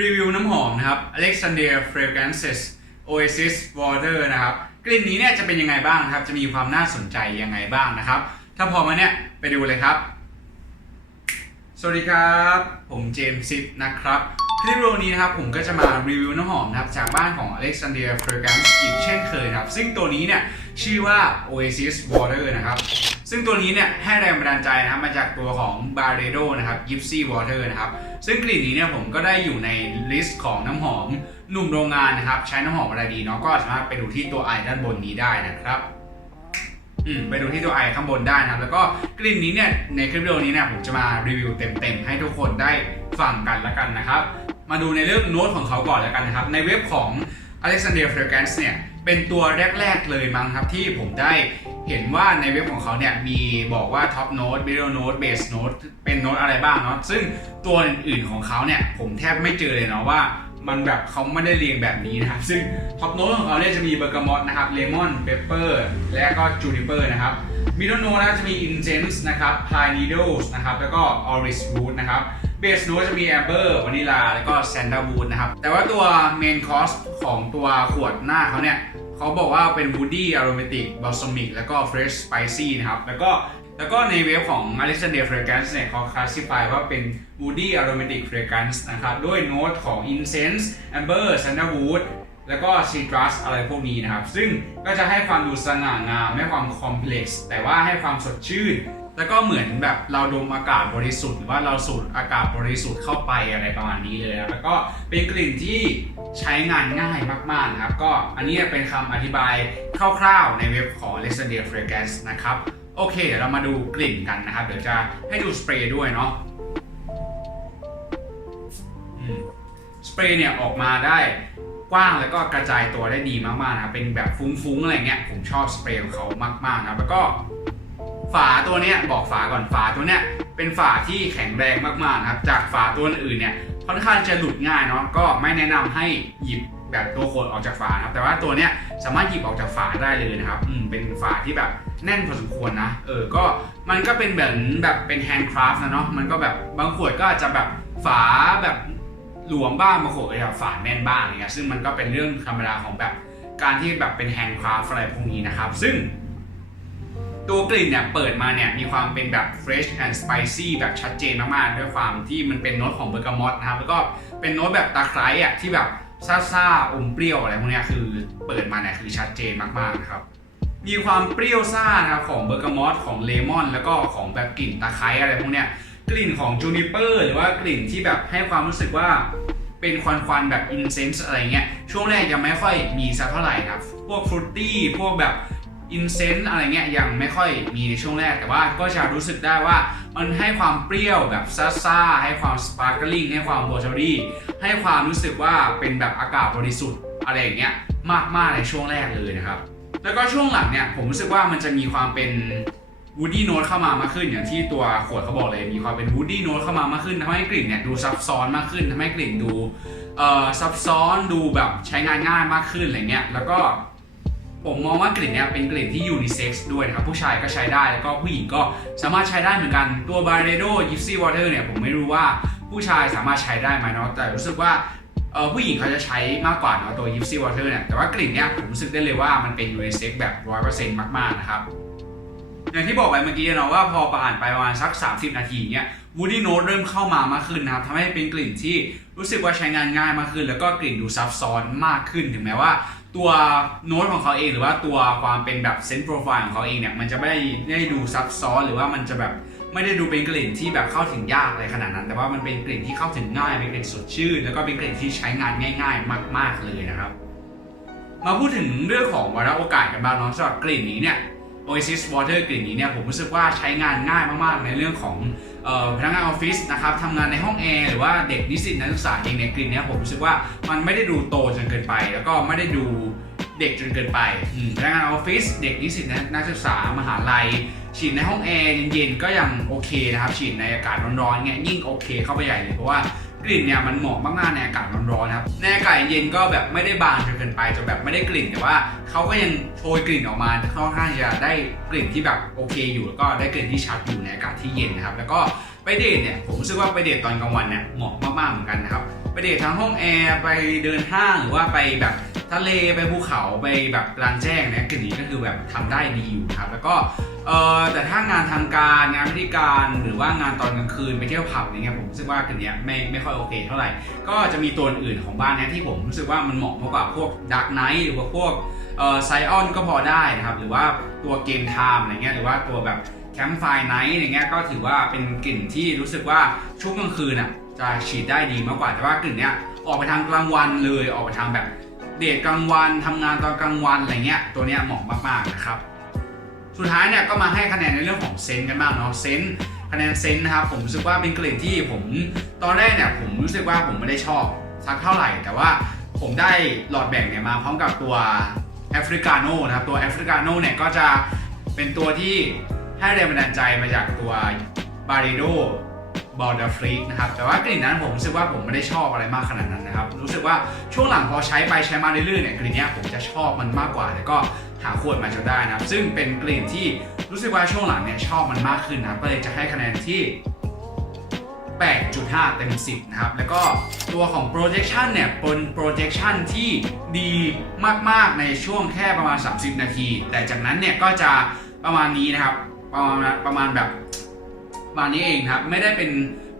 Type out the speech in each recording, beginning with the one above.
รีวิวน้ำหอมนะครับ Alexander Fragrances Oasis Water นะครับ กลิ่นนี้เนี่ยจะเป็นยังไงบ้างครับ จะมีความน่าสนใจยังไงบ้างนะครับ ถ้าพร้อมแล้วเนี่ยไปดูเลยครับ สวัสดีครับ ผมเจมส์ซิปนะครับคลิปวิดีโอนี้นะครับผมก็จะมารีวิวน้ำหอมนะครับจากบ้านของ Alexander Fragrance อีกเช่นเคยนะครับ ซึ่งตัวนี้เนี่ยชื่อว่า Oasis Water นะครับ ซึ่งตัวนี้เนี่ยให้แรงบันดาลใจนะครับมาจากตัวของ b a r r e d o นะครับ Gypsy Water นะครับ ซึ่งกลิ่นนี้เนี่ยผมก็ได้อยู่ในลิสต์ของน้ำหอมหนุ่มโรงงานนะครับ ใช้น้ำหอมอะไรดีเนาะก็สามารถไปดูที่ตัวไอด้านบนนี้ได้นะครับไปดูที่ตัวไอข้างบนได้นะครับ แล้วก็กลิ่นนี้เนี่ยในคลิปวิดีโอนี้เนี่ยผมจะมารีวิวเต็มๆ ให้ทุกคนได้ฟังกันล้วกันนะครับ มาดูในเรื่องโน้ตของเขาก่อนล้วกันนะครับ ในเว็บของ Alexander Fragrance เนี่ยเป็นตัวแรก ๆ เลยมั้งครับที่ผมได้ เห็นว่าในเว็บของเขาเนี่ยมีบอกว่า Top Note Middle Note Base Note เป็นโน้ตอะไรบ้างเนาะซึ่งตัวอื่นๆของเขาเนี่ยผมแทบไม่เจอเลยเนาะว่ามันแบบเขาไม่ได้เรียงแบบนี้นะครับ ซึ่งท็อปโน้ตของเขาเนี่ยจะมีเบอร์กามอตนะครับเลมอนเปเปอร์และก็จูนิเปอร์นะครับมิดเดิลโน้ตนะจะมีอินเซนส์นะครับพายนีด l ลส์นะครับแล้วก็ออริสวูดนะครับเบสโน้ตจะมีแอมเบอร์วานิลาแล้วก็แซนดาวูดนะครับแต่ว่าตัวเมนคอสของตัวขวดหน้าเขาเนี่ย เขาบอกว่าเป็น Woody Aromatic Balsamic แล้วก็ Fresh Spicy นะครับ แล้วก็แล้วก็ในเว็บของ Alexander Fragrance เนี่ยเขาคลาสสิฟายว่าเป็น Woody Aromatic Fragrance นะครับ ด้วยโน้ตของ Incense Amber Sandalwood แล้วก็ Citrus อะไรพวกนี้นะครับ ซึ่งก็จะให้ความดูสง่างามให้ความคอมเพล็กซ์แต่ว่าให้ความสดชื่น แล้วก็เหมือนแบบเราดมอากาศบริสุทธิ์หรือว่าเราสูดอากาศบริสุทธิ์เข้าไปอะไรประมาณนี้เลยนะแล้วก็เป็นกลิ่นที่ใช้งานง่ายมากๆนะครับ ก็อันนี้เป็นคำอธิบายคร่าวๆในเว็บของ Alexander Fragrance นะครับ โอเคเดี๋ยวเรามาดูกลิ่นกันนะครับ เดี๋ยวจะให้ดูสเปรย์ด้วยเนาะสเปรย์เนี่ยออกมาได้กว้างแล้วก็กระจายตัวได้ดีมากๆนะเป็นแบบฟุ้งๆอะไรเงี้ยผมชอบสเปรย์ของเขามากๆนะครับแล้วก็ ฝาตัวเนี้ยบอกฝาก่อนฝาตัวเนี้ยเป็นฝาที่แข็งแรงมากๆนะครับ จากฝาตัวอื่นเนี่ยค่อนข้างจะหลุดง่ายเนาะก็ไม่แนะนำให้หยิบแบบตัวขดออกจากฝานะครับแต่ว่าตัวเนี้ยสามารถหยิบออกจากฝาได้เลยนะครับอืมเป็นฝาที่แบบแน่นพอสมควรนะเออก็มันก็เป็นแบบแบบเป็นแฮนด์คราฟต์นะเนาะมันก็แบบบางขวดก็อาจจะแบบฝาแบบหลวมบ้างบางขวดก็จะฝาแน่นบ้างอย่างเงี้ยซึ่งมันก็เป็นเรื่องธรรมดาของแบบการที่แบบเป็นแฮนด์คราฟต์อะไรพวกนี้นะครับซึ่ง ตัวกลิ่นเนี่ยเปิดมาเนี่ยมีความเป็นแบบ fresh and spicy แบบชัดเจนมากๆด้วยความที่มันเป็นโน้ตของเบอร์กามอตนะครับแล้วก็เป็นโน้ตแบบตาไคร้อะที่แบบซ่าๆอมเปรี้ยวอะไรพวกเนี้ยคือเปิดมาเนี่ยคือชัดเจนมากๆนะครับมีความเปรี้ยวซ่านะครับของเบอร์กามอตของเลมอน แล้วก็ของแบบกลิ่นตะไคร้อะไรพวกเนี้ยกลิ่นของจูนิเปอร์หรือว่ากลิ่นที่แบบให้ความรู้สึกว่าเป็นควันควันๆแบบอินเซนส์อะไรเงี้ยช่วงแรกยังไม่ค่อยมีสักเท่าไหร่ครับ พวกฟรุตตี้พวกแบบ อินเซนต์อะไรเงี้ยยังไม่ค่อยมีในช่วงแรกแต่ว่าก็จะรู้สึกได้ว่ามันให้ความเปรี้ยวแบบซ่าๆให้ความสปาร์กลิงให้ความโบชอรี่ให้ความรู้สึกว่าเป็นแบบอากาศบริสุทธิ์อะไรอย่างเงี้ยมากๆในช่วงแรกเลยนะครับ แล้วก็ช่วงหลังเนี่ยผมรู้สึกว่ามันจะมีความเป็นวูดดี้โน้ตเข้ามามากขึ้นอย่างที่ตัวขวดเขาบอกเลยมีความเป็นวูดดี้โน้ตเข้ามามากขึ้นทำให้กลิ่นเนี่ยดูซับซ้อนมากขึ้นทำให้กลิ่นดูเอ่อซับซ้อนดูแบบใช้งานง่ายมากขึ้นอะไรเงี้ยแล้วก็ ผมมองว่ากลิ่นเนี่ยเป็นกลิ่นที่ยูนิเซ็กซ์ด้วยนะครับ ผู้ชายก็ใช้ได้ แล้วก็ผู้หญิงก็สามารถใช้ได้เหมือนกันตัวบาร์เรโดยิปซี่วอเตอร์เนี่ยผมไม่รู้ว่าผู้ชายสามารถใช้ได้ไหมเนาะแต่รู้สึกว่าเออผู้หญิงเขาจะใช้มากกว่าเนาะตัวยิปซี่วอเตอร์เนี่ยแต่ว่ากลิ่นเนี่ยผมรู้สึกได้เลยว่ามันเป็นยูนิเซ็กซ์แบบร้อยเปอร์เซ็นต์มากๆนะครับอย่างที่บอกไปเมื่อกี้เนาะว่าพอผ่านไปประมาณสัก 30 นาทีเนี่ยวูดี้โน้ตเริ่มเข้ามามากขึ้นนะครับทำให้เป็นกลิ่นที่รู้สึกว่าใช้งานง่ายมากขึ้น แล้วก็กลิ่นดูซับซ้อนมากขึ้นถึงแม้ว่า ตัวโน้ตของเขาเองหรือว่าตัวความเป็นแบบเซนต์โปรไฟล์ของเขาเองเนี่ยมันจะไม่ได้ดูซับซ้อนหรือว่ามันจะแบบไม่ได้ดูเป็นกลิ่นที่แบบเข้าถึงยากอะไรขนาดนั้น แต่ว่ามันเป็นกลิ่นที่เข้าถึงง่ายเป็นกลิ่นสดชื่นแล้วก็เป็นกลิ่นที่ใช้งานง่าย ๆ มาก ๆเลยนะครับ มาพูดถึงเรื่องของวาระโอกาสกันบ้างเนาะสำหรับกลิ่นนี้เนี่ย Oasis Water กลิ่นนี้เนี่ยผมรู้สึกว่าใช้งานง่ายมากๆ ในเรื่องของพนักงานออฟฟิศนะครับทำงานในห้องแอร์หรือว่าเด็กนิสิตนักศึกษาเองในยกลิ่นเนี้ยผมรู้สึกว่ามันไม่ได้ดูโตจนเกินไป แล้วก็ไม่ได้ดูเด็กจนเกินไปพนักงานออฟฟิศเด็กนิสิตนักศึกษามหาลัยฉีดในห้องแอร์เย็นๆก็ยังโอเคนะครับฉีดในอากาศร้อนๆเงี้ยยิ่งโอเคเข้าไปใหญ่เลยเพราะว่า กลิ่นเนี่ยมันเหมาะมากๆในอากาศร้อนๆนะครับในอากาศเย็นก็แบบไม่ได้บางจนเกินไปจนแบบไม่ได้กลิ่นแต่ว่าเขาก็ยังโชยกลิ่นออกมาค่อนข้างจะได้กลิ่นที่แบบโอเคอยู่แล้วก็ได้กลิ่นที่ชัดอยู่ในอากาศที่เย็นนะครับ แล้วก็ไปเดทเนี่ยผมรู้สึกว่าไปเดทตอนกลางวันเนี่ยเหมาะมากๆเหมือนกันนะครับไปเดททั้งห้องแอร์ไปเดินห้างหรือว่าไปแบบทะเลไปภูเขาไปแบบกลางแจ้งเนี่ยกลิ่นนี้ก็คือแบบทำได้ดีอยู่ครับแล้วก็ เออแต่ถ้างานทางการงานพิธีการหรือว่างานตอนกลางคืนไปเที่ยวผับอย่างเงี้ยผมรู้สึกว่ากลิ่นเนี้ยไม่ไม่ค่อยโอเคเท่าไหร่ ก็จะมีตัวอื่นของบ้านเนี้ยที่ผมรู้สึกว่ามันเหมาะมากกว่าพวกดักไนท์หรือว่าพวกเออไซออนก็พอได้นะครับ หรือว่าตัวเกมไทม์อะไรเงี้ยหรือว่าตัวแบบแคมป์ไฟไนท์อย่างเงี้ยก็ถือว่าเป็นกลิ่นที่รู้สึกว่าช่วงกลางคืนอะจะฉีดได้ดีมากกว่าแต่ว่ากลิ่นเนี้ยออกไปทางกลางวันเลยออกไปทางแบบเดทกลางวันทำงานตอนกลางวันอะไรเงี้ยตัวเนี้ยเหมาะมากๆนะครับ สุดท้ายเนี่ยก็มาให้คะแนนในเรื่องของเซนกันบ้างเนาะเซนคะแนนเซนนะครับผมรู้สึกว่าเป็นกลิ่นที่ผมตอนแรกเนี่ยผมรู้สึกว่าผมไม่ได้ชอบสักเท่าไหร่ แต่ว่าผมได้หลอดแบ่งเนี่ยมาพร้อมกับตัวแอฟริกาโน่นะครับตัวแอฟริกาโน่เนี่ยก็จะเป็นตัวที่ให้แรงบันดาลใจมาจากตัวบาริโดบอลดาฟริกนะครับแต่ว่ากลิ่นนั้นผมรู้สึกว่าผมไม่ได้ชอบอะไรมากขนาดนั้นนะครับ รู้สึกว่าช่วงหลังพอใช้ไปใช้มาเรื่อยๆเนี่ยกลิ่นเนี้ยผมจะชอบมันมากกว่า แล้วก็ หาขวดมาจนได้นะครับ ซึ่งเป็นกลิ่นที่รู้สึกว่าช่วงหลังเนี่ยชอบมันมากขึ้นนะครับก็เลยจะให้คะแนนที่ 8.5 เต็ม 10 นะครับ แล้วก็ตัวของ projection เนี่ยเป็น projection ที่ดีมากๆในช่วงแค่ประมาณ 30 นาที แต่จากนั้นเนี่ยก็จะประมาณนี้นะครับ ประมาณประมาณแบบประมาณนี้เองครับ ไม่ได้เป็น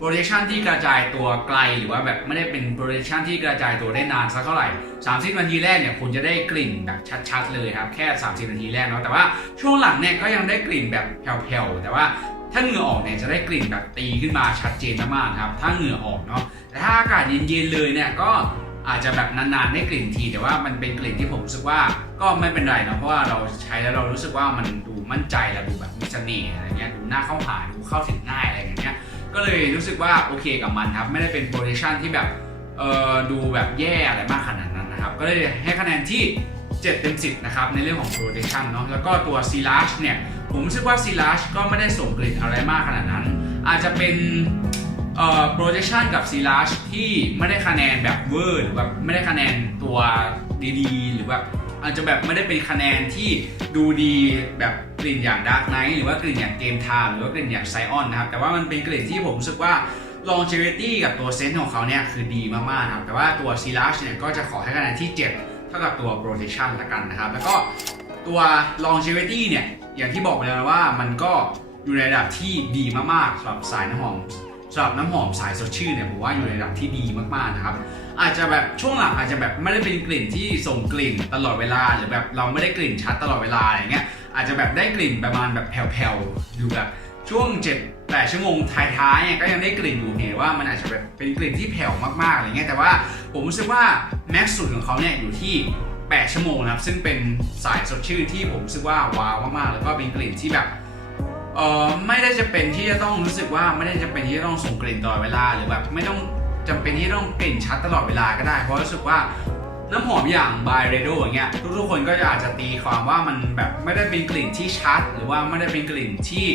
projection ที่กระจายตัวไกลหรือว่าแบบไม่ได้เป็น projection ที่กระจายตัวได้นานสักเท่าไหร่ 30 นาทีแรกเนี่ยคุณจะได้กลิ่นแบบชัดๆ เลยครับแค่ 30 นาทีแรกเนาะแต่ว่าช่วงหลังเนี่ยก็ยังได้กลิ่นแบบแผ่วๆแต่ว่าถ้าเหงื่อออกเนี่ยจะได้กลิ่นแบบตีขึ้นมาชัดเจนมากๆครับถ้าเหงื่อออกเนาะแต่ถ้าอากาศเย็นๆเลยเนี่ยก็อาจจะแบบนานๆได้กลิ่นที แต่ว่ามันเป็นกลิ่นที่ผมรู้สึกว่าก็ไม่เป็นไรเนาะเพราะว่าเราใช้แล้วเรารู้สึกว่ามันดูมั่นใจและดูแบบมีเสน่ห์อะไรเงี้ยดูน่าเข้าหาดูเข้าถึงง่ายอะไรอย่างเงี้ย ก็เลยรู้สึกว่าโอเคกับมันครับ ไม่ได้เป็นโปรดักชันที่แบบเออดูแบบแย่อะไรมากขนาดนั้นนะครับ ก็เลยให้คะแนนที่ 7 เต็ม 10 นะครับ ในเรื่องของโปรดักชันเนาะแล้วก็ตัวซีลาชเนี่ย ผมรู้สึกว่าซีลาชก็ไม่ได้ส่งกลิ่นอะไรมากขนาดนั้น อาจจะเป็นเอ่อโปรเจคชันกับซีลาชที่ไม่ได้คะแนนแบบเวอร์หรือแบบไม่ได้คะแนนตัวดีๆ หรือแบบอาจจะแบบไม่ได้เป็นคะแนนที่ ดูดีแบบกลิ่นอย่างดาร์กไนท์หรือว่ากลิ่นอย่างเกมไทม์หรือว่ากลิ่นอย่างไซออนนะครับแต่ว่ามันเป็นกลิ่นที่ผมรู้สึกว่า longevity กับตัวเซนต์ของเขาเนี่ยคือดีมากๆนะครับแต่ว่าตัวซีลาชเนี่ยก็จะขอให้คะแนนที่ 7 เท่ากับตัว protection ละกันนะครับ แล้วก็ตัว longevity เนี่ยอย่างที่บอกไปแล้วนะว่ามันก็อยู่ในระดับที่ดีมากๆสำหรับสายน้ำหอมสำหรับน้ำหอมสายสดชื่นเนี่ยผมว่าอยู่ในระดับที่ดีมากๆนะครับ อาจจะแบบช่วงหลังอาจจะแบบไม่ได้เป็นกลิ่นที่ส่งกลิ่นตลอดเวลา หรือแบบเราไม่ได้กลิ่นชัดตลอดเวลาอะไรเงี้ยอาจจะแบบได้กลิ่นประมาณแบบแผ่วๆอยู่แบบช่วง7 8ชั่วโมงท้ายๆเนี่ยก็ยังได้กลิ่นอยู่เห็นว่ามันอาจจะแบบเป็นกลิ่นที่แผ่วมากๆอะไรเงี้ยแต่ว่าผมรู้สึกว่าแม็กซ์สุดของเขาเนี่ยอยู่ที่ 8 ชั่วโมงนะครับซึ่งเป็นสายสดชื่นที่ผมรู้สึกว่าว้าวมากๆแล้วก็เป็นกลิ่นที่แบบเออไม่ได้จะเป็นที่จะต้องรู้สึกว่าไม่ได้จะเป็นที่จะต้องส่งกลิ่นตลอดเวลาหรือแบบไม่ต้อง จำเป็นที่ต้องกลิ่นชัดตลอดเวลาก็ได้ เพราะรู้สึกว่าน้ำหอมอย่างบายเรโดอย่างเงี้ยทุกๆคนก็อาจจะตีความว่ามันแบบไม่ได้เป็นกลิ่นที่ชัด หรือว่าไม่ได้เป็นกลิ่นที่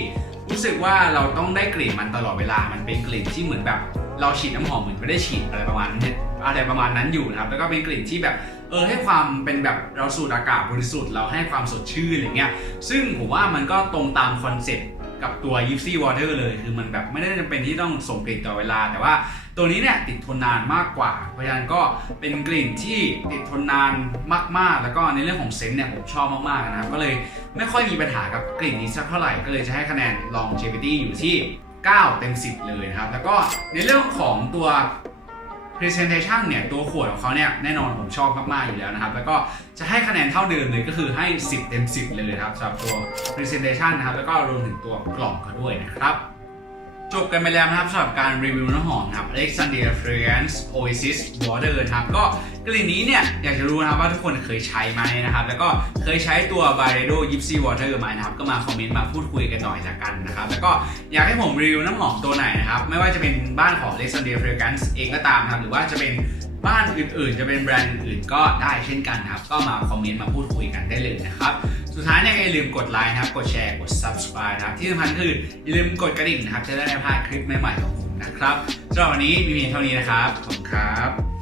รู้สึกว่าเราต้องได้กลิ่นมันตลอดเวลา มันเป็นกลิ่นที่เหมือนแบบเราฉีดน้ำหอมเหมือนไม่ได้ฉีดอะไรประมาณนี้อะไรประมาณนั้นอยู่นะครับ แล้วก็เป็นกลิ่นที่แบบเออให้ความเป็นแบบเราสูดอากาศบริสุทธิ์เราให้ความสดชื่นอะไรเงี้ย ซึ่งผมว่ามันก็ตรงตามคอนเซ็ปต์กับตัวยิปซี่วอเตอร์เลย คือมันแบบไม่ได้จำเป็นที่ต้องส่งกลิ่นต่อเวลา แต่ว่า ตัวนี้เนี่ยติดทนนานมากกว่า เพราะฉะนั้นก็เป็นกลิ่นที่ติดทนนานมากๆ แล้วก็ในเรื่องของเซนต์เนี่ยผมชอบมากๆนะครับก็เลยไม่ค่อยมีปัญหากับกลิ่นนี้สักเท่าไหร่ก็เลยจะให้คะแนน longevity อยู่ที่ 9 เต็ม 10 เลยนะครับ แล้วก็ในเรื่องของตัว Presentation เนี่ยตัวขวดของเขาเนี่ยแน่นอนผมชอบมากๆอยู่แล้วนะครับ แล้วก็จะให้คะแนนเท่าเดิมเลยก็คือให้ 10 เต็ม 10 เลยนะครับสำหรับตัว Presentation นะครับแล้วก็รวมถึงตัวกล่องเขาด้วยนะครับ จบกันไปแล้วนะครับสำหรับการรีวิวน้ำหอมนะครับ Alexandria Fragrance Oasis Water นะครับก็กลิ่นนี้เนี่ยอยากจะรู้นะครับว่าทุกคนเคยใช้ไหมนะครับ แล้วก็เคยใช้ตัว b y r e d o Gypsy Water ไหมนะครับก็มาคอมเมนต์มาพูดคุยกันหน่อยละกันนะครับ แล้วก็อยากให้ผมรีวิวน้ำหอมตัวไหนนะครับ ไม่ว่าจะเป็นบ้านของ Alexandria Fragrance เองก็ตามนะครับหรือว่าจะเป็นบ้านอื่นๆ จะเป็นแบรนด์อื่นๆก็ได้เช่นกันครับ ก็มาคอมเมนต์มาพูดคุยกันได้เลยนะครับ สุดท้ายเนี่ยอย่าลืมกดไลค์นะครับ กดแชร์ กด subscribe นะครับ ที่สำคัญคืออย่าลืมกดกระดิ่งนะครับ จะได้ไม่พลาดคลิปใหม่ๆของผมนะครับสำหรับวันนี้มีเพียงเท่านี้นะครับ ขอบคุณครับ